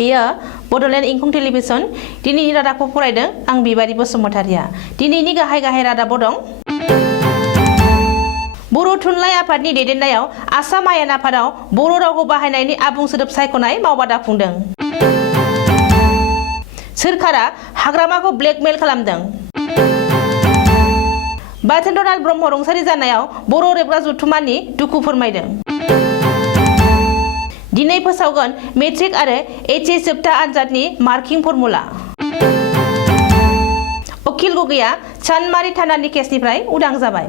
बेयो बड'लेण्ड इंखं टेलिभिजन दिनैनि रादाबखौ फरायदों आं बिबारि बसुमतारिया। दिनैनि गाहाय रादाबाव दं। बर' थुनलाइ आफादनि दैदेननायाव आसाम आयेन आफादाव बर' रावखौ बाहायनायनि आबुं सोदोब सायख'नाय मावबादा खुंदों। सोरखारा हाग्रामाखौ ब्लेकमेल खालामदों। बाथेन्द्रनाथ ब्रह्म रुंसारि जानायाव बर' रेबग्रा जथुम्मानि दुखु फोरमायदों। दिनै फोसावगोन मेट्रिक आरो एचएस जोबथा आनजादनि मार्किं फर्मुला। अखिल गगैया चान्दमारि थानानि केसनिफ्राय उदां जाबाय।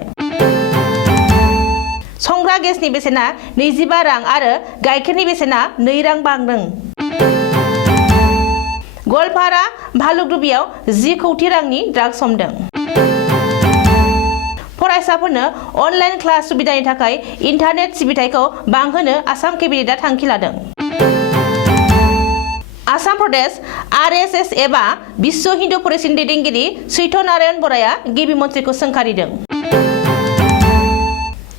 संग्रा गेसनि बेसेना 25 रां आरो गाइखेरनि बेसेना 2 रां बांदों। गवालपारा भालुकदुबियाव 10 कौटि रांनि ड्राग्स हमदों। फरायसाफोरनो अनलाइन क्लास सुबिदानि थाखाय इन्टारनेट सिबिथायखौ बांहोनो आसाम केबिनेटआ थांखि लादों। आसाम प्रदेश आरएसएस एबा विश्व हिन्दु परिषदनि दैदेनगिरि सत्यनारायण बराया गिबि मन्थ्रिखौ सोंखारिदों।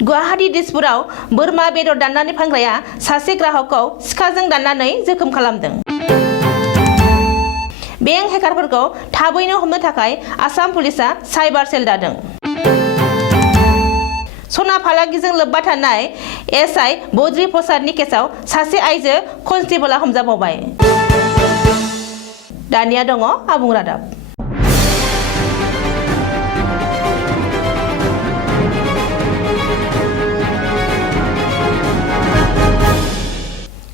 गुवाहाटी दिसपुराव बोरमा बेदर दाननानै फानग्राया सासे ग्राहकखौ सिखाजों दाननानै जोखोम खालामदों। बेंक हेकारफोरखौ थाबैनो हमनो थाखाय आसाम पुलिसआ साइबार सेल दादों। सना फालांगिजों लोब्बा थानाय एसआइ बद्रि प्रसादनि केसआव सासे आइजो कनस्टेबलआ हमजाबावबाय। दानिया दङ आबुं रादाब।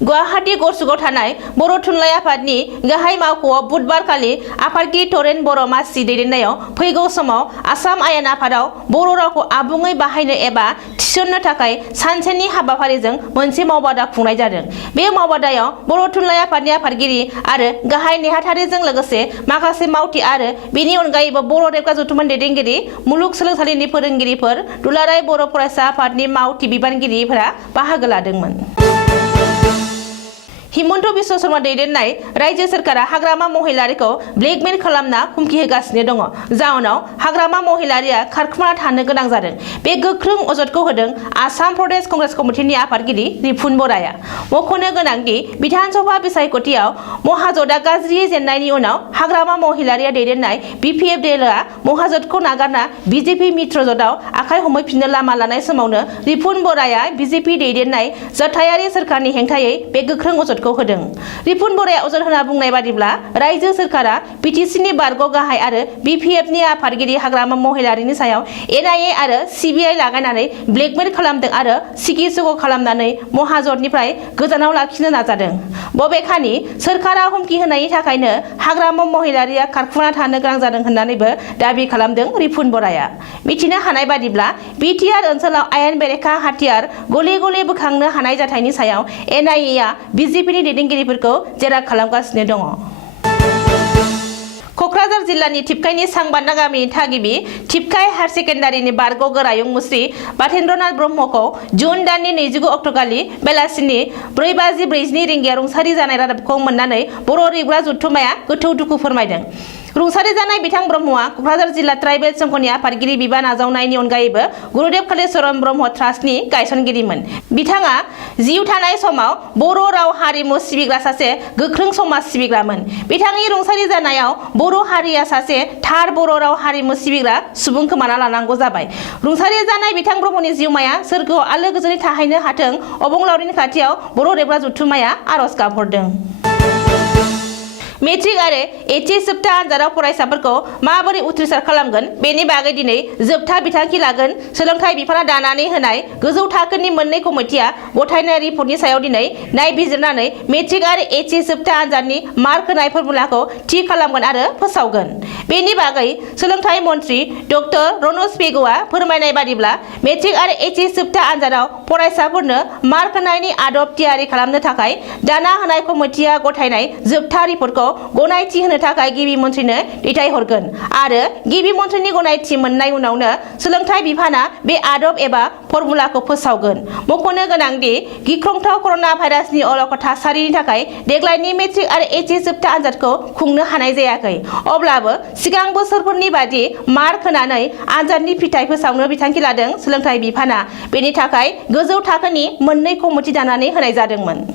गुवाहाटी गरसुगाव थानाय बर' थुनलाइ आफादनि गाहाय मावख'आव बुधबारखालि आफादगिरि तरेन बर' मासि दैदेननायाव फैगौ समाव आसाम आयेन आफादाव बर' रावखौ आबुङै बाहायनो एबा थिसननो थाखाय सानसेनि हाबाफारिजों मोनसे मावबादा खुंनाय जादों। बे मावबादायाव बर' थुनलाइ आफादनि आफादगिरि आरो गाहाय नेहाथारिजों लोगोसे माखासे मावथि आरो बेनि अनगायैबो बर' रेबग्रा जथुम्मानि दैदेनगिरि, मुलुगसोलोंसालिनि फोरोंगिरिफोर, दुलाराय बर' फरायसा आफादनि मावथि बिबानगिरिफोरा बाहागो लादोंमोन। हिमन्त बिश्व शर्मा दैदेननाय रायजो सोरखारा हाग्रामा महिलारिखौ ब्लेकमेल खालामना हुमखि होगासिनो दङ। जाउनाव हाग्रामा महिलारिया खारखुमाना थानो गोनां जादों। बे गोख्रों अजदखौ होदों आसाम प्रदेश कंग्रेस कमिटिनि आफादगिरि रिपुन बराया। मख'नो गोनांदि बिधानसभा बिसायख'थियाव महाजोतआ गाज्रियै जेननायनि उनाव हाग्रामा महिलारिया दैदेननाय बिपिएफ दोलोआ महाजोतखौ नागारना बिजेपि मित्र जोटआव आखाइ हमहैफिननो लामा लानाय समावनो रिपुन बराया बिजेपि दैदेननाय जथायारि सोरखारनि हेंथायै बे गोख्रों अजदखौ होदों। रिपुन बराया अजद होना बुंनाय बादिब्ला रायजो सोरखारा बिटिसिनि बारग' गाहाय आरो बिपिएफनि आफादगिरि हाग्रामा महिलारिनि सायाव एनआइए आरो सिबिआइ लागायनानै ब्लेकमेल खालामदों आरो सिगिसग' खालामनानै महाजोतनिफ्राय गोजानाव लाखिनो नाजादों। बबेखानि सोरखारा हुमखि होनायनि थाखायनो हाग्रामा महिलारिया खारखुमाना थानो गोनां जादों होननानैबो दाबि खालामदों रिपुन बराया। मिथिनो हानाय बादिब्ला बिटिआर ओनसोलाव आयेन बेरेखा हाथियार गले गले बोखांनो हानाय जाथायनि सायाव एनआइएआ बिजेपिनि दैदेनगिरिफोरखौ जेरा खालामगासिनो दङ। क'क्राझार जिल्लानि थिपकाइनि सांबान्दा गामिनि थागिबि थिपकाइ हायार सेकेन्डारिनि बारग' गोरायुं मुस्रि बाथेन्द्रनाथ ब्रह्मखौ जुन दाननि 29 अक्ट'खालि बेलासिनि 4:42 रिंगायाव रुंसारि जानाय रादाबखौ मोननानै बर' रेबग्रा जथुम्माया गोथौ दुखु फोरमायदों। रुंसारि जानाय बिथां ब्रह्मआ क'क्राझार जिल्ला ट्राइबेल संघनि आफादगिरि बिबान आजावनायनि अनगायैबो गुरुदेव कालिचरण ब्रह्म ट्रास्टनि गायसनगिरिमोन। बिथाङा जिउ थानाय समाव बर' राव हारिमु सिबिग्रा सासे गोख्रों समाज सिबिग्रामोन। बिथांनि रुंसारि जानायाव बर' हारिया सासे थार बर' राव हारिमु सिबिग्रा सुबुं खोमाना लानांगौ जाबाय। रुंसारि जानाय बिथां ब्रह्मनि जिउमाया सोरगोआव आलो गोजोनै थाहैनो हाथों अबंलावरिनि खाथियाव बर' रेबग्रा जथुम्माया आर'ज गाबहरदों। मेट्रिक आरो एचएस जोबथा आनजादाव फरायसाफोरखौ माबोरै उथ्रिसार खालामगोन बेनि बागै दिनै जोबथा बिथांखि लागोन। सोलोंथाइ बिफाना दानानै होनाय गोजौ थाखोनि मोननै कमिटिया गथायनाय रिपर्टनि सायाव दिनै नायबिजिरनानै मेट्रिक आरो एचएस जोबथा आनजादनि मार्क होनाय फर्मुलाखौ थि खालामगोन आरो फोसावगोन। बेनि बागै सोलोंथाइ मन्थ्रि डक्टर रनज पेगुआ फोरमायनाय बादिब्ला मेट्रिक आरो एचएस जोबथा आनजादाव फरायसाफोरनो मार्क होनायनि आदब थियारि खालामनो थाखाय दाना होनाय कमिटिया गथायनाय जोबथा रिपर्टखौ गनायथि होनो थाखाय गिबि मन्थ्रिनो दैथायहरगोन आरो गिबि मन्थ्रिनि गनायथि मोननाय उनावनो सोलोंथाइ बिफाना बे आदब एबा फर्मुलाखौ फोसावगोन। मख'नो गोनांदि गिख्रंथाव कर'ना भाइरासनि अलखद थासारिनि थाखाय देग्लायनि मेट्रिक आरो एचएस जोबथा आनजादखौ खुंनो हानाय जायाखै। अब्लाबो सिगां बोसोरफोरनि बादि मार्क होनानै आनजादनि फिथाइ फोसावनो बिथांखि लादों सोलोंथाइ बिफाना। बेनि थाखाय गोजौ थाखोनि मोननै कमिटि दानानै होनाय जादोंमोन।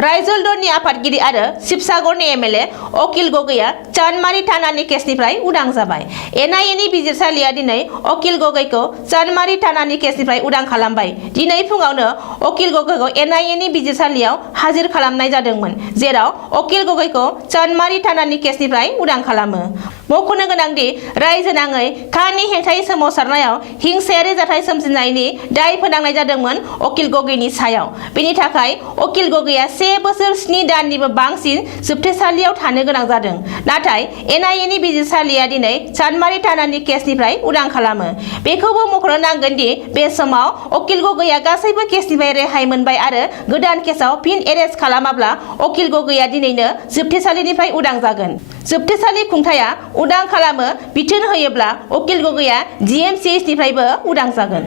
रायजोल दलनि आफादगिरि आरो शिबसागरनि एमएलए अकिल गगैया चान्दमारी थानानि केसनिफ्राय उदां जाबाय। एनआइएनि बिजिरसालिया दिनै अकिल गगैखौ चान्दमारी थानानि केसनिफ्राय उदां खालामबाय। दिनै फुङावनो अकिल गगैखौ एनआइएनि बिजिरसालियाव हाजिर खालामनाय जादोंमोन, जेराव अकिल गगैखौ चान्दमारी थानानि केसनिफ्राय उदां खालामो। मख'नो गोनांदि रायजो नाङै खानि हेंथायै सोमावसारनायाव हिंसायारि जाथाय सोमजिनायनि दाय फोनांनाय जादोंमोन अकिल गगैनि सायाव। बेनि थाखाय अकिल गगैया 1 बोसोर 7 दाननिबो बांसिन जोबथेसालियाव थानो गोनां जादों। नाथाय एनआइएनि बिजिरसालिया दिनै चान्दमारी थानानि केसनिफ्राय उदां खालामो। बेखौबो मख'नो नांगोन दि बे समाव अकिल गगैया गासैबो केसनिफ्राय रेहाय मोनबाय आरो गोदान केसआव फिन एरेस्ट खालामाब्ला अकिल गगैया दिनैनो जोबथेसालिनिफ्राय उदां जागोन। जोबथेसालि खुंथाया उदां खालामो बिथोन होयोब्ला अकिल गगैया जीएमसीएचनिफ्रायबो उदां जागोन।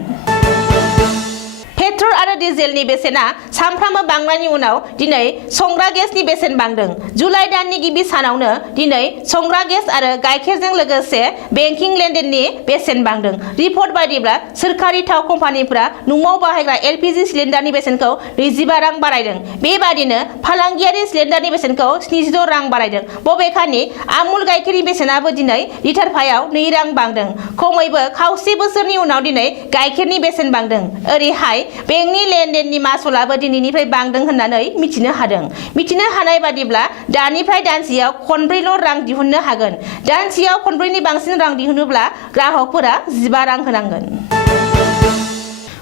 पेट्रल आरो डिजेलनि बेसेना सानफ्रामबो बांनायनि उनाव दिनै संग्रा गेसनि बेसेन बांदों। जुलाइ दाननि गिबि सानावनो दिनै संग्रा गेस आरो गाइखेरजों लोगोसे बेंकिं लेनदेननि बेसेन बांदों। रिपर्ट बायदिब्ला सोरखारि थाव कम्पानिफोरा न'आव बाहायग्रा एलपिजि सिलिन्डारनि बेसेनखौ 25 रां बारायदों। बेबादिनो फालांगियारि सिलिन्डारनि बेसेनखौ 76 रां बारायदों। बबेखानि आमुल गाइखेरनि बेसेनाबो दिनै लिटारफायाव 2 रां बांदों। खमैबो खावसे बोसोरनि उनाव दिनै गाइखेरनि बेसेन बांदों। ओरैहाय बेंकनि लेनदेननि मासुलाबो दिनैनिफ्राय बांदों होननानै मिथिनो हादों। मिथिनो हानाय बादिब्ला दानिफ्राय दानसेयाव खनब्रैल' रां दिहुननो हागोन। दानसेयाव खनब्रैनि बांसिन रां दिहुनोब्ला ग्राहकफोरा 15 रां होनांगोन।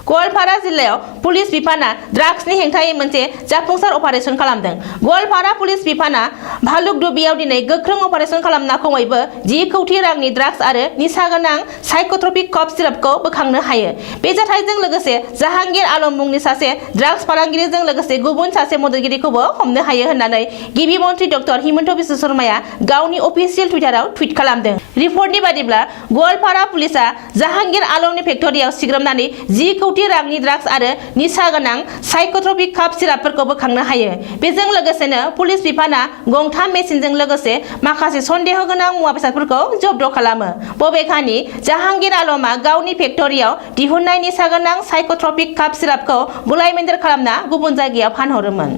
गवालपारा जिल्लायाव पुलिस बिफाना ड्राग्सनि हेंथायै मोनसे जाफुंसार अपारेशन खालामदों। गवालपारा पुलिस बिफाना भालुकदुबियाव दिनै गोख्रों अपारेशन खालामना खमैबो 10 कौटि रांनि ड्राग्स आरो निसा गोनां साइकोट्रपिक कफ सिरापखौ बोखांनो हायो। बे जाथायजों लोगोसे जाहांगीर आलम मुंनि सासे ड्राग्स फालांगिरिजों लोगोसे गुबुन सासे मददगिरिखौबो हमनो हायो होननानै गिबि मन्थ्रि डक्टर हिमन्त बिश्व शर्माया गावनि अफिसियेल टुइटाराव टुइट खालामदों। रिपर्टनि बादिब्ला गवालपारा पुलिसा जाहांगीर आलमनि फेक्टरियाव सिग्रोमनानै 10 कौटि रांनि ड्राग्स आरो निसा गोनां साइकोट्रपिक कफ सिरापफोरखौ बोखांनो हायो। बेजों लोगोसेनो पुलिस बिफाना गंथाम मेसिनजों लोगोसे माखासे सन्देह गोनां मुवा बेसादफोरखौ जब्द खालामो। बबेखानि जाहांगीर आलमआ गावनि फेक्टरियाव दिहुननाय निसा गोनां साइकोट्रपिक कफ सिरापखौ गलाय-मोनदेर खालामना गुबुन जायगायाव फानहरोमोन।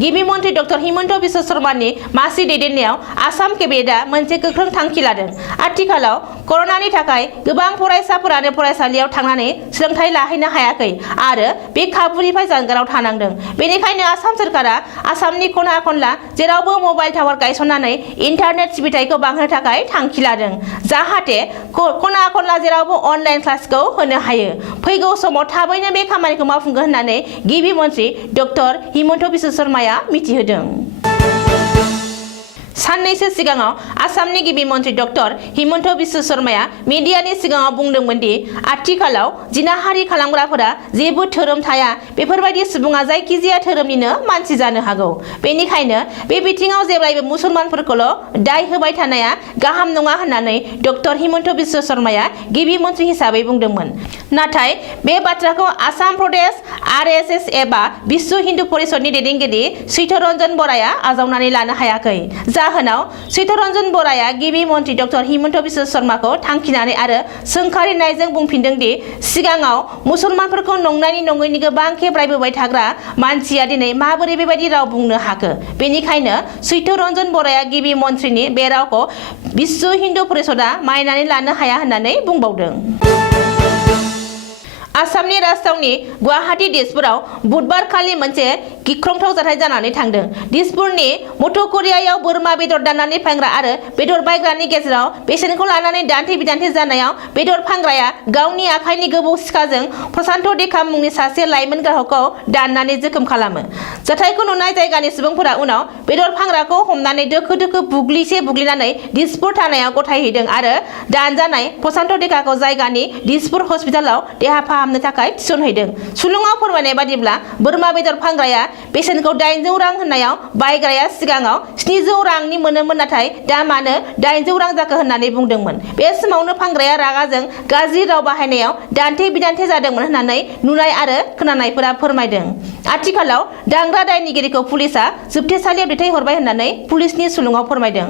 गिबि मन्थ्रि डक्टर हिमन्त बिश्व शर्मानि मासि दैदेननायाव आसाम केबिनेटआ मोनसे गोख्रों थांखि लादों। आथिखालाव कर'नानि थाखाय गोबां फरायसाफोरानो फरायसालियाव थांनानै सोलोंथाइ लाहैनो हायाखै आरो बे खाबुनिफ्राय जानगाराव थानांदों। बेनिखायनो आसाम सोरखारा आसामनि खना-खनला जेरावबो मबाइल टावार गायसननानै इन्टारनेट सिबिथायखौ बांहोनो थाखाय थांखि लादों, जाहाथे खना-खनला जेरावबो अनलाइन क्लासखौ होनो हायो। फैगौ समाव थाबैनो बे खामानिखौ मावफुंगोन होननानै गिबि मन्थ्रि डक्टर हिमन्त बिश्व शर्माया मिथिहोदों। साननैसो सिगाङाव आसामनि गिबि मन्थ्रि डक्टर हिमन्त बिश्व शर्माया मिडियानि सिगाङाव बुंदोंमोन दि आथिखालाव जिनाहारि खालामग्राफोरा जेबो धोरोम थाया, बेफोरबायदि सुबुङा जायखिजाया धोरोमनिनो मानसि जानो हागौ। बेनिखायनो बे बिथिङाव जेब्लायबो मुसलमानफोरखौल' दाय होबाय थानाया गाहाम नङा होननानै डक्टर हिमन्त बिश्व शर्माया गिबि मन्थ्रि हिसाबै बुंदोंमोन। नाथाय बे बाथ्राखौ आसाम प्रदेश आरएसएस एबा विश्व हिन्दु परिषदनि दैदेनगिरि चैतरन्जन बराया आजावनानै लानो हायाखै। जाहोनाव चैतरन्जन बराया गिबि मन्थ्रि डक्टर हिमन्त बिश्व शर्माखौ थांखिनानै आरो सोंखारिनायजों बुंफिनदों दि सिगाङाव मुसलमानफोरखौ नंनायनि नङैनि गोबां खेब रायबोबाय थाग्रा मानसिया दिनै माबोरै बेबायदि राव बुंनो हाखो। बेनिखायनो चैतरन्जन बराया गिबि मन्थ्रिनि बे रावखौ विश्व हिन्दु परिषदआ मानिनानै लानो हाया होननानै बुंबावदों। आसामनि राजथावनि गुवाहाटी दिसपुराव बुधबारखालि मोनसे गिख्रंथाव जाथाय जानानै थांदों। दिसपुरनि मथ'करियायाव बोरमा बेदर दाननानै फानग्रा आरो बेदर बायग्रानि गेजेराव बेसेनखौ लानानै दान्थे-बिदान्थे जानायाव बेदर फानग्राया गावनि आखाइनि गोबौ सिखाजों प्रशान्त देखाम मुंनि सासे लाइमोन ग्राहकखौ दाननानै जोखोम खालामो। जाथायखौ नुनाय जायगानि सुबुंफोरा उनाव बेदर फानग्राखौ हमनानै दोखो-दोखो बुग्लिनानै दिसपुर थानायाव गथायहैदों आरो दानजानाय प्रशान्त देखाखौ जायगानि दिसपुर हस्पिटालाव देहा फाहामनो थाखाय थिसनहैदों। सुलुङाव फोरमायनाय बादिब्ला बोरमा बेदर फानग्राया बेसेनखौ 800 रां होननायाव बायग्राया सिगाङाव 700 रांनि मोनोमोन, नाथाय दा मानो 800 रां जाखो होननानै बुंदोंमोन। बे समावनो फानग्राया रागाजों गाज्रि राव बाहायनायाव दान्थे-बिदान्थे जादोंमोन होननानै नुनाय आरो खोनानायफोरा फोरमायदों। आथिखालाव दांग्रा दायनिगिरिखौ पुलिसआ जोबथेसालियाव दैथायहरबाय होननानै पुलिसनि सुलुङाव फोरमायदों।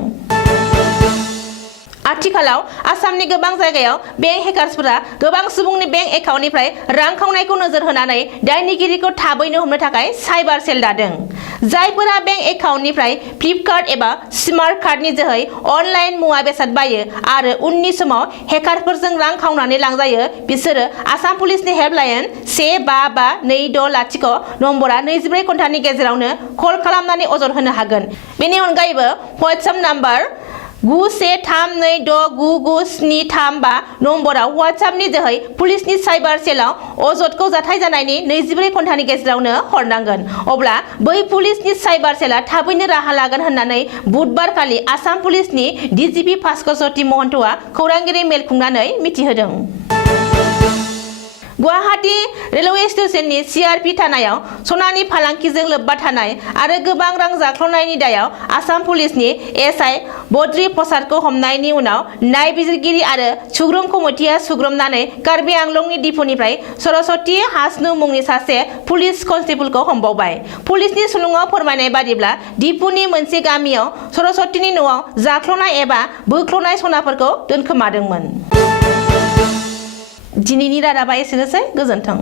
आथिखालाव आसामनि गोबां जायगायाव बेंक हेकार्सफोरा गोबां सुबुंनि बेंक एकाउन्टनिफ्राय रां खावनायखौ नोजोर होनानै दायनिगिरिखौ थाबैनो हमनो थाखाय साइबार सेल दादों। जायफोरा बेंक एकाउन्टनिफ्राय फ्लिपकार्ट एबा स्मार्ट कार्डनि जोहै अनलाइन मुवा बेसाद बायो आरो उननि समाव हेकारफोरजों रां खावनानै लांजायो बिसोरो आसाम पुलिसनि हेल्पलाइन 155260 नम्बरा 24 घन्टानि गेजेरावनो कल खालामनानै अजद होनो हागोन। बेनि अनगायैबो WhatsApp नाम्बार 9132999735 नम्बराव WhatsAppनि जोहै पुलिसनि साइबार सेलाव अजदखौ जाथाय जानायनि 24 घन्टानि गेजेरावनो हरनांगोन। अब्ला बै पुलिसनि साइबार सेला थाबैनो राहा लागोन होननानै बुधबारखालि आसाम पुलिसनि DGP भास्कर महन्तआ खौरांगिरि मेल खुंनानै मिथिहोदों। गुवाहाटी रेलवे स्टेशननि CRP थानायाव सनानि फालांगिजों लोब्बा थानाय आरो गोबां रां जाख्ल'नायनि दायाव आसाम पुलिसनि SI बद्रि प्रसादखौ हमनायनि उनाव नायबिजिरगिरि आरो सुग्रोम कमिटिया सुग्रोमनानै कार्बि आंलंनि डिपोनिफ्राय सरस्वती हासनु मुंनि सासे पुलिस कनस्टेबलखौ हमबावबाय। पुलिसनि सुलुङाव फोरमायनाय बादिब्ला डिपोनि मोनसे गामियाव सरस्वतीनि न'आव जाख्ल'नाय एबा बोख्ल'नाय सनाफोरखौ दोनखोमादोंमोन। दिनैनि रादाबा एसेनोसै, गोजोन्थों।